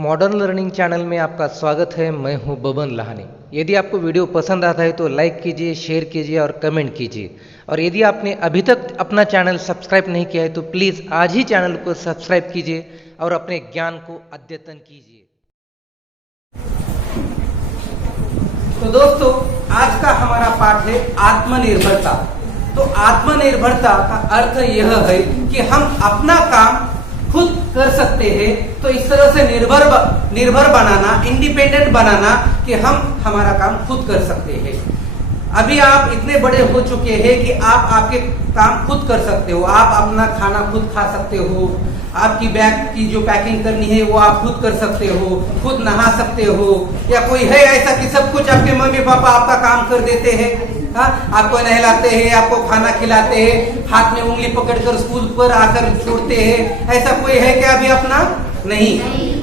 Modern learning channel में आपका स्वागत है। मैं हूं बबन लहानी। यदि आपको वीडियो पसंद आता है तो लाइक कीजिए, शेयर कीजिए और कमेंट कीजिए। और यदि आपने अभी तक अपना चैनल सब्सक्राइब नहीं किया है तो प्लीज़ आज ही चैनल को सब्सक्राइब कीजिए और अपने ज्ञान को अद्यतन कीजिए। तो दोस्तों, आज का हमारा पाठ है आत्मनिर्भरता। तो आत्मनिर्भरता का अर्थ यह है कि हम अपना काम खुद कर सकते हैं। तो इस तरह से निर्भर बनाना, इंडिपेंडेंट बनाना कि हम हमारा काम खुद कर सकते हैं। अभी आप इतने बड़े हो चुके हैं कि आप आपके काम खुद कर सकते हो। आप अपना खाना खुद खा सकते हो, आपकी बैग की जो पैकिंग करनी है वो आप खुद कर सकते हो, खुद नहा सकते हो। या कोई है ऐसा कि सब कुछ आपके मम्मी पापा आपका काम कर देते हैं? आपको नहलाते हैं, आपको खाना खिलाते हैं, हाथ में उंगली पकड़कर स्कूल पर आकर छोड़ते हैं। ऐसा कोई है क्या अभी अपना? नहीं।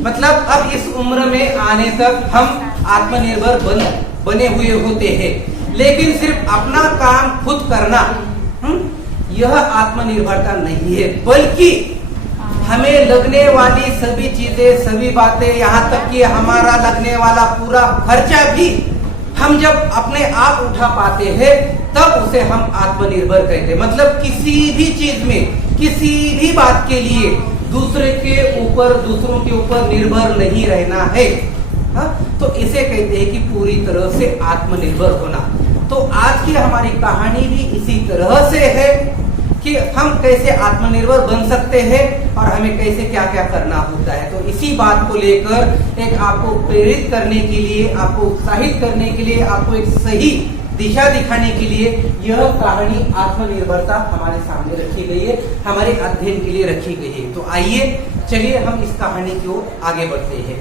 मतलब अब इस उम्र में आने तक हम आत्मनिर्भर बने हुए होते हैं, लेकिन सिर्फ अपना काम खुद करना यह आत्मनिर्भरता नहीं है, बल्कि हमें लगने वाली सभी चीजें, सभी बातें, यहाँ तक कि हमारा लगने वाला पूरा खर्चा भी हम जब अपने आप उठा पाते हैं तब उसे हम आत्मनिर्भर कहते हैं। मतलब किसी भी चीज में, किसी भी बात के लिए दूसरों के ऊपर निर्भर नहीं रहना है। तो इसे कहते हैं कि पूरी तरह से आत्मनिर्भर होना। तो आज की हमारी कहानी भी इसी तरह से है कि हम कैसे आत्मनिर्भर बन सकते हैं और हमें कैसे क्या क्या करना होता है। तो इसी बात को लेकर एक आपको प्रेरित करने के लिए, आपको उत्साहित करने के लिए, आपको एक सही दिशा दिखाने के लिए यह कहानी आत्मनिर्भरता हमारे सामने रखी गई है, हमारे अध्ययन के लिए रखी गई है। तो आइए चलिए हम इस कहानी की ओर आगे बढ़ते हैं।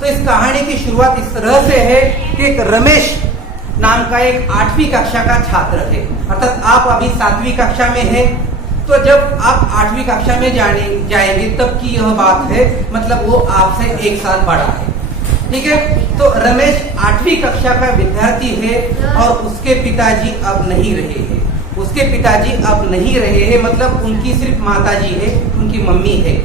तो इस कहानी की शुरुआत इस तरह से है कि एक रमेश नाम का एक 8वीं कक्षा का छात्र है। अर्थात आप अभी 7वीं कक्षा में हैं। तो जब आप 8वीं कक्षा में जाएंगे तब की यह बात है, मतलब वो आपसे 1 साल बड़ा है। ठीक है। तो रमेश 8वीं कक्षा का विद्यार्थी है और उसके पिताजी अब नहीं रहे हैं। उसके पिताजी अब नहीं रहे हैं, मतलब उनकी सिर्फ माताजी है, उनकी मम्मी है।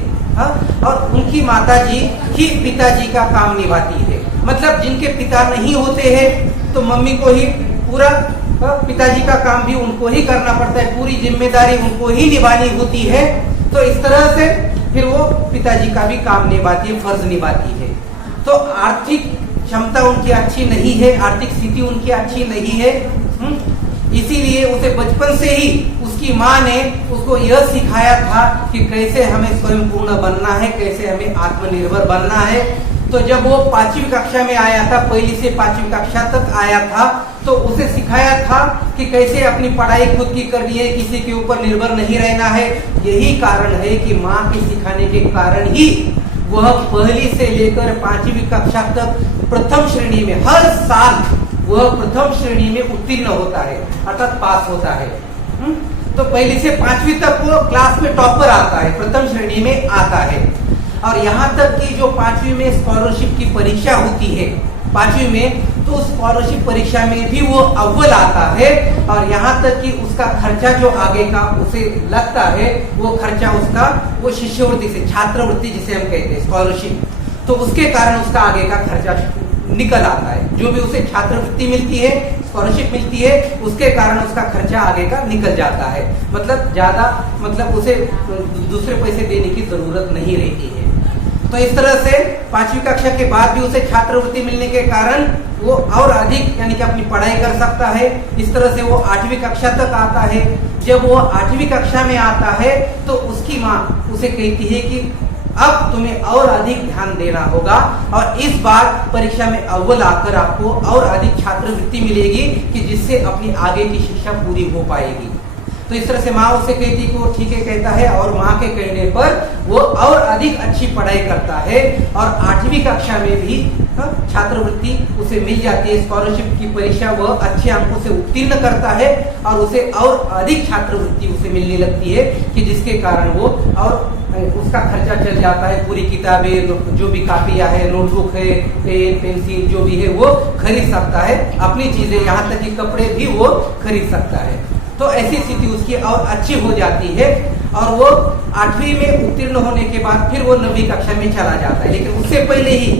और उनकी माताजी ही पिताजी का काम निभाती है। मतलब जिनके पिता नहीं होते हैं तो मम्मी को ही पूरा पिताजी का काम भी उनको ही करना पड़ता है, पूरी जिम्मेदारी उनको ही निभानी होती है। तो इस तरह से फिर वो पिताजी का भी काम निभाती है, फर्ज निभाती है। तो आर्थिक क्षमता उनकी अच्छी नहीं है, आर्थिक स्थिति उनकी अच्छी नहीं है। इसीलिए उसे बचपन से ही उसकी माँ ने उसको यह सिखाया था कि कैसे हमें स्वयं पूर्ण बनना है, कैसे हमें आत्मनिर्भर बनना है। तो जब वो 5वीं कक्षा में आया था, 1ली से 5वीं कक्षा तक आया था, तो उसे सिखाया था कि कैसे अपनी पढ़ाई खुद की करनी है, किसी के ऊपर निर्भर नहीं रहना है। यही कारण है कि माँ के सिखाने के कारण ही वह 1ली से लेकर 5वीं कक्षा तक प्रथम श्रेणी में, हर साल वह प्रथम श्रेणी में उत्तीर्ण होता है, अर्थात पास होता है। तो 1ली से 5वीं तक वो क्लास में टॉपर आता है, प्रथम श्रेणी में आता है। और यहाँ तक कि जो 5वीं में स्कॉलरशिप की परीक्षा होती है, 5वीं में, तो स्कॉलरशिप परीक्षा में भी वो अव्वल आता है। और यहाँ तक कि उसका खर्चा जो आगे का उसे लगता है, वो खर्चा उसका वो शिष्यवृत्ति से, छात्रवृत्ति जिसे हम कहते हैं, स्कॉलरशिप, तो उसके कारण उसका आगे का खर्चा निकल आता है। जो भी उसे छात्रवृत्ति मिलती है, स्कॉलरशिप मिलती है, उसके कारण उसका खर्चा आगे का निकल जाता है। मतलब ज्यादा, मतलब उसे दूसरे पैसे देने की जरूरत नहीं रहती है। तो इस तरह से 5वीं कक्षा के बाद भी उसे छात्रवृत्ति मिलने के कारण वो और अधिक यानी कि अपनी पढ़ाई कर सकता है। इस तरह से वो 8वीं कक्षा तक आता है। जब वो 8वीं कक्षा में आता है तो उसकी माँ उसे कहती है कि अब तुम्हें और अधिक ध्यान देना होगा और इस बार परीक्षा में अव्वल आकर आपको और अधिक छात्रवृत्ति मिलेगी कि जिससे अपनी आगे की शिक्षा पूरी हो पाएगी। तो इस तरह से माँ उसे कहती है कि वो ठीक है कहता है और माँ के कहने पर वो और अधिक अच्छी पढ़ाई करता है और 8वीं कक्षा में भी छात्रवृत्ति उसे मिल जाती है। स्कॉलरशिप की परीक्षा वह अच्छे अंकों से उत्तीर्ण करता है और उसे और अधिक छात्रवृत्ति उसे मिलने लगती है कि जिसके कारण वो और उसका खर्चा चल जाता है। पूरी किताबें, जो भी कापियां है, नोटबुक है, पेन, पेंसिल जो भी है वो खरीद सकता है। अपनी चीजें, यहाँ तक कि कपड़े भी वो खरीद सकता है। तो ऐसी स्थिति उसकी और अच्छी हो जाती है और वो 8वीं में उत्तीर्ण होने के बाद फिर वो 9वीं कक्षा में चला जाता है। लेकिन उससे पहले ही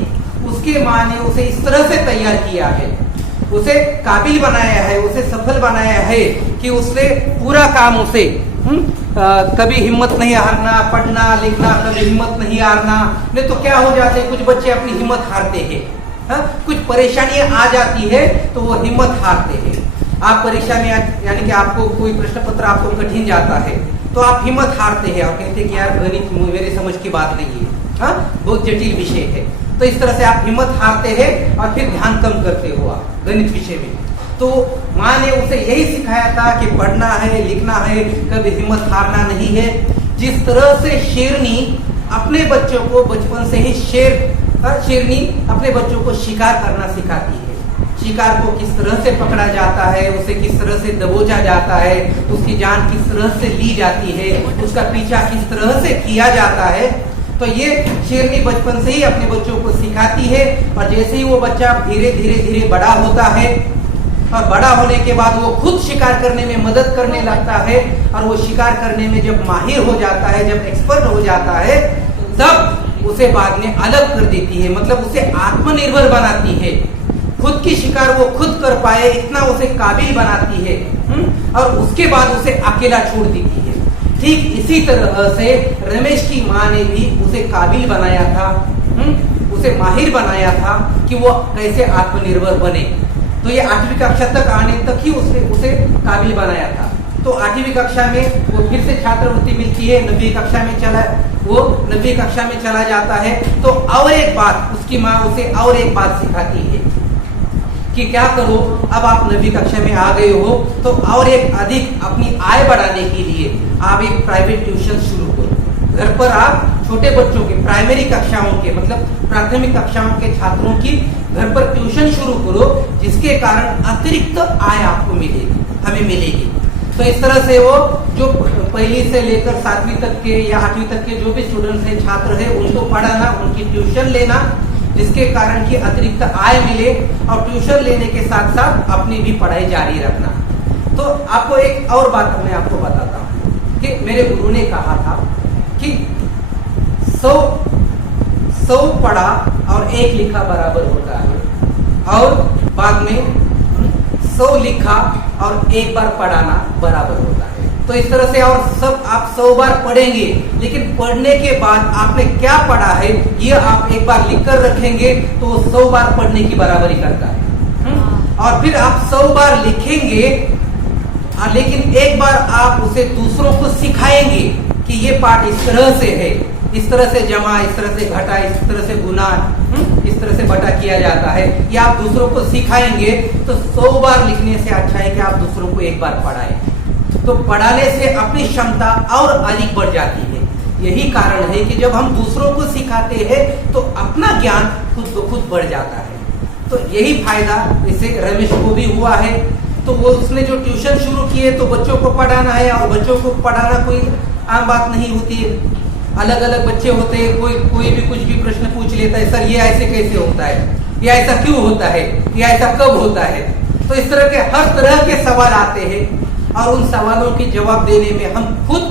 उसके माँ ने उसे इस तरह से तैयार किया है, उसे काबिल बनाया है, उसे सफल बनाया है कि उससे पूरा काम उसे कभी हिम्मत नहीं हारना, पढ़ना लिखना कभी हिम्मत नहीं हारना। नहीं तो क्या हो जाते हैं, कुछ बच्चे अपनी हिम्मत हारते हैं, कुछ परेशानियां आ जाती है तो वो हिम्मत हारते हैं। आप परीक्षा में यानी कि आपको कोई प्रश्न पत्र आपको कठिन जाता है तो आप हिम्मत हारते हैं और कहते हैं कि यार गणित मेरे समझ की बात नहीं है, बहुत जटिल विषय है। तो इस तरह से आप हिम्मत हारते हैं और फिर ध्यान कम करते हो आप गणित विषय में। तो माँ ने उसे यही सिखाया था कि पढ़ना है लिखना है, कभी हिम्मत हारना नहीं है। जिस तरह से शेरनी अपने बच्चों को बचपन से ही शेरनी अपने बच्चों को शिकार करना सिखाती है, शिकार को किस तरह से पकड़ा जाता है, उसे किस तरह से दबोचा जाता है, उसकी जान किस तरह से ली जाती है, उसका पीछा किस तरह से किया जाता है। तो ये शेरनी बचपन से ही अपने बच्चों को सिखाती है। और जैसे ही वो बच्चा धीरे धीरे बड़ा होता है और बड़ा होने के बाद वो खुद शिकार करने में मदद करने लगता है और वो शिकार करने में जब माहिर हो जाता है, जब एक्सपर्ट हो जाता है, तब उसे बाद में अलग कर देती है, मतलब उसे आत्मनिर्भर बनाती है। खुद की शिकार वो खुद कर पाए इतना उसे काबिल बनाती है और उसके बाद उसे अकेला छोड़ देती है। ठीक इसी तरह से रमेश की माँ ने भी उसे काबिल बनाया था, उसे माहिर बनाया था कि वो कैसे आत्मनिर्भर बने। तो ये 8वीं कक्षा तक आने तक ही उसे काबिल बनाया था। तो 8वीं कक्षा में वो फिर से छात्रवृत्ति मिलती है, 9वीं कक्षा में 9वीं कक्षा में चला जाता है। तो और एक बात उसकी माँ उसे और एक बात सिखाती है कि क्या करो, अब आप 9वीं कक्षा में आ गए हो तो और एक अधिक अपनी आय बढ़ाने के लिए आप एक प्राइवेट ट्यूशन शुरू करो। घर पर आप छोटे बच्चों के प्राइमरी कक्षाओं के मतलब प्राथमिक कक्षाओं के छात्रों की घर पर ट्यूशन शुरू करो, जिसके कारण अतिरिक्त आय आपको मिलेगी, हमें मिलेगी। तो इस तरह से वो जो पहली से लेकर 7वीं तक के या 8वीं तक के जो भी स्टूडेंट्स हैं, छात्र हैं, उनको पढ़ाना, उनकी ट्यूशन लेना, जिसके कारण की अतिरिक्त आय मिले और ट्यूशन लेने के साथ साथ अपनी भी पढ़ाई जारी रखना। तो आपको एक और बात मैं आपको बताता हूँ कि मेरे गुरु ने कहा था कि 100 पढ़ा और 1 लिखा बराबर होता है, और बाद में 100 लिखा और 1 बार पढ़ाना बराबर होता है। तो इस तरह से और सब आप 100 बार पढ़ेंगे, लेकिन पढ़ने के बाद आपने क्या पढ़ा है ये आप एक बार लिख कर रखेंगे तो 100 बार पढ़ने की बराबरी करता है। और फिर आप 100 बार लिखेंगे, लेकिन एक बार आप उसे दूसरों को सिखाएंगे कि ये पाठ इस तरह से है, इस तरह से जमा, इस तरह से घटा, इस तरह से गुना, इस तरह से बटा किया जाता है। ये आप दूसरों को सिखाएंगे तो 100 बार लिखने से अच्छा है कि आप दूसरों को एक बार पढ़ाएं। तो पढ़ाने से अपनी क्षमता और अधिक बढ़ जाती है। यही कारण है कि जब हम दूसरों को सिखाते हैं तो अपना ज्ञान खुद ब खुद बढ़ जाता है। तो यही फायदा इसे रमेश को भी हुआ है। तो वो उसने जो ट्यूशन शुरू किए तो बच्चों को पढ़ाना है, और बच्चों को पढ़ाना कोई आम बात नहीं होती है। अलग अलग बच्चे होते हैं, कोई भी कुछ भी प्रश्न पूछ लेता है, सर ये ऐसे कैसे होता है, ये ऐसा क्यों होता है, ये ऐसा कब होता है। तो इस तरह के हर तरह के सवाल आते हैं और उन सवालों के जवाब देने में हम खुद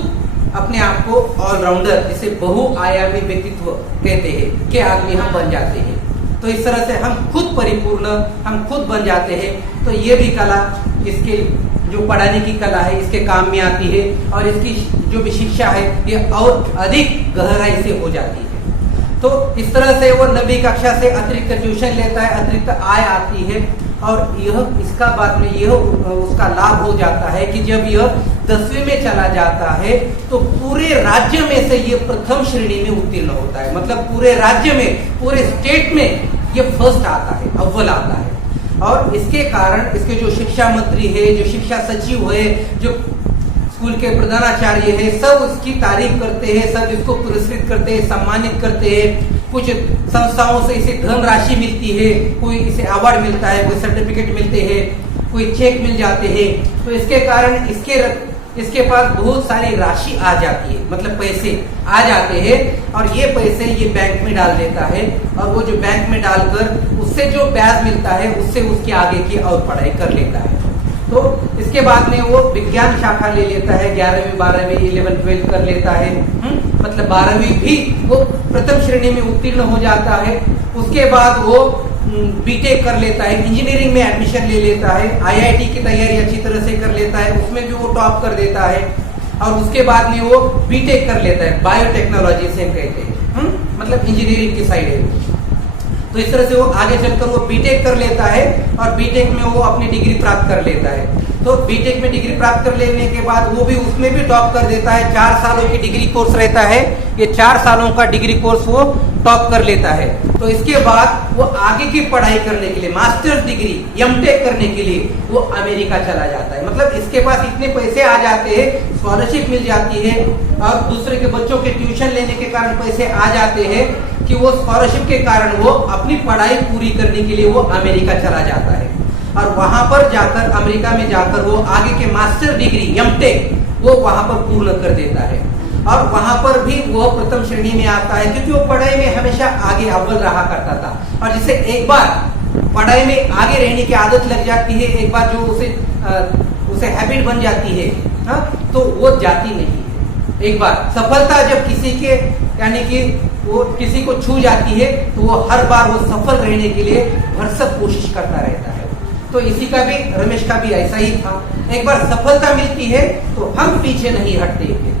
अपने आप को ऑलराउंडर, जिसे बहुआयामी व्यक्तित्व कहते हैं, के आदमी हम बन जाते हैं। तो इस तरह से हम खुद परिपूर्ण, हम खुद बन जाते हैं। तो ये भी कला, इसके जो पढ़ाने की कला है, इसके काम में आती है, और इसकी जो भी शिक्षा है ये और अधिक गहराई से हो जाती है। तो इस तरह से वो 9वीं कक्षा से अतिरिक्त ट्यूशन लेता है, अतिरिक्त आय आती है, और यह इसका बाद में यह उसका लाभ हो जाता है कि जब यह 10वीं में चला जाता है तो पूरे राज्य में से ये प्रथम श्रेणी में उत्तीर्ण होता है। मतलब पूरे राज्य में, पूरे स्टेट में ये फर्स्ट आता है, अव्वल आता है। और इसके कारण इसके जो शिक्षा मंत्री है, जो शिक्षा सचिव है, जो स्कूल के प्रधानाचार्य है, सब उसकी तारीफ करते हैं, सब इसको पुरस्कृत करते हैं, सम्मानित करते हैं। कुछ संस्थाओं से इसे धनराशि मिलती है, कोई इसे अवार्ड मिलता है, कोई सर्टिफिकेट मिलते हैं, कोई चेक मिल जाते हैं। तो इसके कारण इसके पास बहुत सारी राशि आ जाती है, मतलब पैसे आ जाते हैं, और ये पैसे ये बैंक में डाल देता है, और वो जो बैंक में डालकर उससे जो ब्याज मिलता है उससे उसके आगे की और पढ़ाई कर लेता है। तो इसके बाद में वो विज्ञान शाखा ले लेता है, 11वीं 12वीं 11 12 कर लेता है, मतलब 12वीं भी वो प्रथम श्रेणी में उत्तीर्ण हो जाता है। उसके बाद वो बीटेक कर लेता है, इंजीनियरिंग में एडमिशन ले लेता है, आईआईटी की तैयारी अच्छी तरह से कर लेता है, उसमें भी वो टॉप कर देता है। और उसके बाद में वो बीटेक कर लेता है, बायोटेक्नोलॉजी से कहते हैं, मतलब इंजीनियरिंग की साइड है। तो इस तरह से वो आगे चलकर वो बीटेक कर लेता है और बीटेक में वो अपनी डिग्री प्राप्त कर लेता है। तो बीटेक में डिग्री प्राप्त कर लेने के बाद वो भी उसमें भी टॉप कर देता है। 4 सालों की डिग्री कोर्स रहता है, ये 4 सालों का डिग्री कोर्स वो टॉप कर लेता है। तो इसके बाद वो आगे की पढ़ाई करने के लिए, मास्टर्स डिग्री एमटेक करने के लिए वो अमेरिका चला जाता है। मतलब इसके पास इतने पैसे आ जाते हैं, स्कॉलरशिप मिल जाती है और दूसरे के बच्चों के ट्यूशन लेने के कारण पैसे आ जाते हैं कि वो स्कॉलरशिप के कारण वो अपनी पढ़ाई पूरी करने के लिए वो अमेरिका चला जाता है। और वहां पर जाकर, अमेरिका में जाकर वो आगे के मास्टर डिग्री एमटेक वो वहां पर पूर्ण कर देता है। और वहां पर भी वो प्रथम श्रेणी में आता है, क्योंकि वो पढ़ाई में हमेशा आगे अव्वल रहा करता था। और जिसे एक बार पढ़ाई में आगे रहने की आदत लग जाती है, एक बार जो उसे हैबिट बन जाती है, तो वो जाती नहीं है। एक बार सफलता जब किसी के, यानी कि वो किसी को छू जाती है, तो वो हर बार वो सफल रहने के लिए भरसक कोशिश करता रहता है। तो इसी का भी, रमेश का भी ऐसा ही था। एक बार सफलता मिलती है तो हम पीछे नहीं हटते हैं।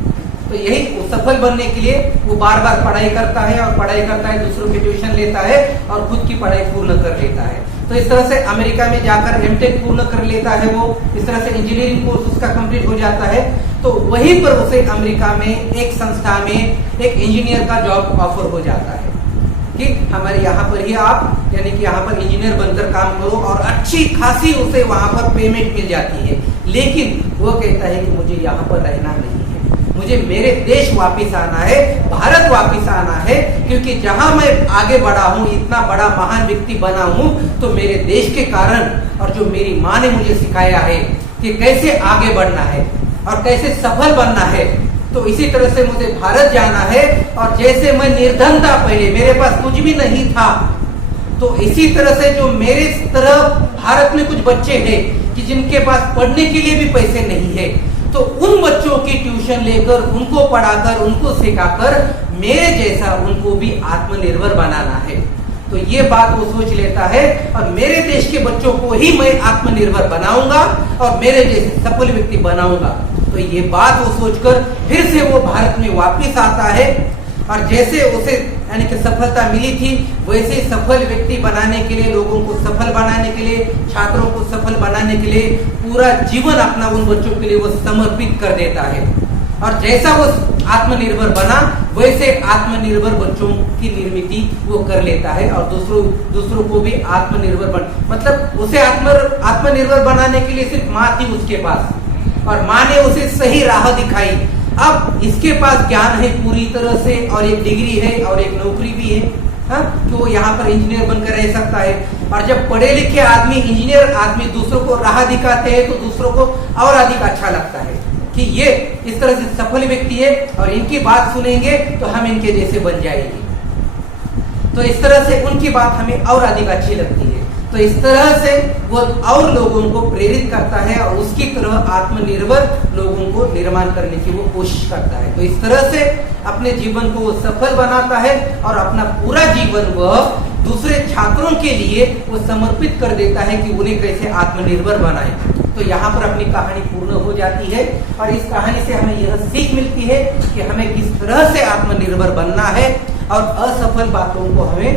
तो यही वो सफल बनने के लिए वो बार बार पढ़ाई करता है और पढ़ाई करता है, दूसरों की ट्यूशन लेता है और खुद की पढ़ाई पूर्ण कर लेता है। तो इस तरह से अमेरिका में जाकर एमटेक पूर्ण कर लेता है वो। इस तरह से इंजीनियरिंग कोर्स उसका कंप्लीट हो जाता है। तो वहीं पर उसे अमेरिका में एक संस्था में एक इंजीनियर का जॉब ऑफर हो जाता है कि हमारे यहाँ पर ही आप, यानी कि यहाँ पर इंजीनियर बनकर काम करो, और अच्छी खासी उसे वहां पर पेमेंट मिल जाती है। लेकिन वो कहता है कि मुझे यहाँ पर रहना नहीं है, मुझे मेरे देश वापिस आना है, भारत वापिस आना है, क्योंकि जहां मैं आगे बढ़ा हूं, इतना बड़ा महान व्यक्ति बना हूं, तो मेरे देश के कारण, और जो मेरी माँ ने मुझे सिखाया है कि कैसे आगे बढ़ना है और कैसे सफल बनना है, तो इसी तरह से मुझे भारत जाना है। और जैसे मैं निर्धन था पहले, मेरे पास कुछ भी नहीं था, तो इसी तरह से जो मेरे तरह भारत में कुछ बच्चे हैं कि जिनके पास पढ़ने के लिए भी पैसे नहीं है, तो उन बच्चों की ट्यूशन लेकर, उनको पढ़ाकर, उनको सिखाकर मेरे जैसा उनको भी आत्मनिर्भर बनाना है। तो ये बात वो सोच लेता है और मेरे देश के बच्चों को ही मैं आत्मनिर्भर बनाऊंगा और मेरे जैसे सफल व्यक्ति बनाऊंगा। तो ये बात वो सोचकर फिर से वो भारत में वापस आता है। और जैसे उसे, यानी कि सफलता मिली थी, वैसे ही सफल व्यक्ति बनाने के लिए, लोगों को सफल बनाने के लिए, छात्रों को सफल बनाने के लिए पूरा जीवन अपना उन बच्चों के लिए वो समर्पित कर देता है। और जैसा वो आत्मनिर्भर बना, वैसे आत्मनिर्भर बच्चों की निर्मित वो कर लेता है और दूसरों को भी आत्मनिर्भर मतलब उसे आत्मनिर्भर बनाने के लिए सिर्फ माँ थी उसके पास, और माँ ने उसे सही राह दिखाई। अब इसके पास ज्ञान है पूरी तरह से, और एक डिग्री है और एक नौकरी भी है, कि वो यहाँ पर इंजीनियर बनकर रह सकता है। और जब पढ़े लिखे आदमी, इंजीनियर आदमी दूसरों को राह दिखाते हैं, तो दूसरों को और अधिक अच्छा लगता है कि ये इस तरह से सफल व्यक्ति है और इनकी बात सुनेंगे तो हम इनके जैसे बन जाएंगे। तो इस तरह से उनकी बात हमें और अधिक अच्छी लगती है। तो इस तरह से वो और लोगों को प्रेरित करता है और उसकी तरह आत्मनिर्भर लोगों को निर्माण करने की वो कोशिश करता है। तो इस तरह से अपने जीवन को वो सफल बनाता है और अपना पूरा जीवन वह दूसरे छात्रों के लिए वो समर्पित कर देता है कि उन्हें कैसे आत्मनिर्भर बनाए। तो यहाँ पर अपनी कहानी पूर्ण हो जाती है और इस कहानी से हमें यह सीख मिलती है कि हमें किस तरह से आत्मनिर्भर बनना है और असफल बातों को हमें,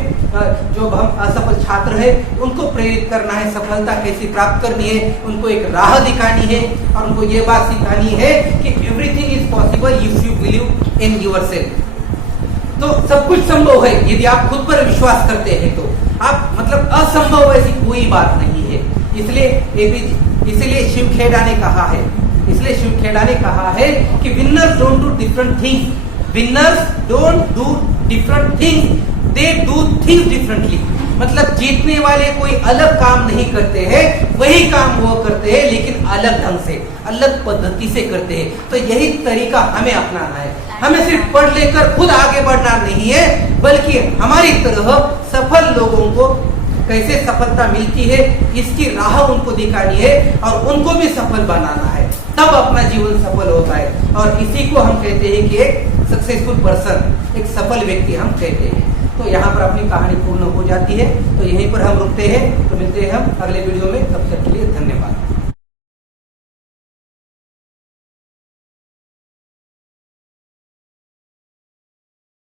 जो हम असफल छात्र हैं उनको प्रेरित करना है, सफलता कैसे प्राप्त करनी है, उनको एक राह दिखानी है और उनको ये बात सिखानी है कि everything is possible if you believe in yourself. तो सब कुछ संभव है यदि आप खुद पर विश्वास करते हैं। तो आप मतलब असंभव ऐसी कोई बात नहीं है। इसलिए शिव खेड़ा ने कहा है कि winners don't do different things, winners don't do different things, they do things differently. मतलब जीतने वाले कोई अलग काम नहीं करते हैं, वही काम वो करते हैं लेकिन अलग ढंग से, अलग पद्धति से करते हैं। तो यही तरीका हमें अपनाना है। हमें सिर्फ पढ़ लेकर खुद आगे बढ़ना नहीं है, बल्कि हमारी तरह सफल लोगों को कैसे सफलता मिलती है, इसकी राह उनको दिखानी है और उनको भी सफल बनाना है, तब अपना जीवन सफल होता है। और इसी को हम कहते हैं कि एक सक्सेसफुल पर्सन, एक सफल व्यक्ति हम कहते हैं। तो यहाँ पर अपनी कहानी पूर्ण हो जाती है, तो यहीं पर हम रुकते हैं। तो मिलते हैं हम अगले वीडियो में, तब तक